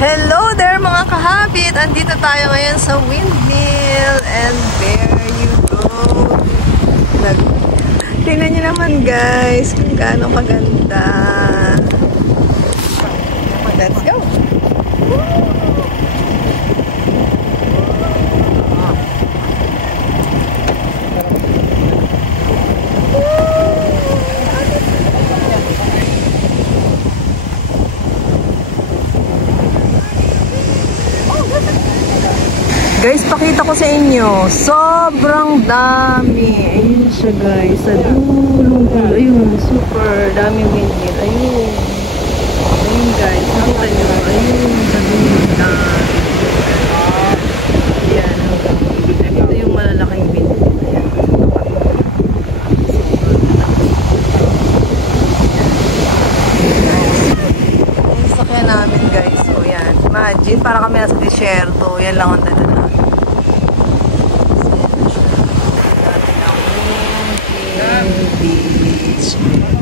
Hello there mga kahabit! Andito tayo ngayon sa windmill and there you go. Tingnan nyo naman guys kung gaano kaganda. Let's go! Guys, pakita ko sa inyo. Sobrang dami. Ayun siya guys. Sa dulo. Ayun, super daming windmill. Ayun. Ayun guys. Nakita nyo. Ayun, sa dulo. Ayan. Ito yung malalaking windmill. Ayan. Yung sakyan namin guys. So yan. Imagine, para kami nasa disyerto. Yan lang ang dala namin. Beach.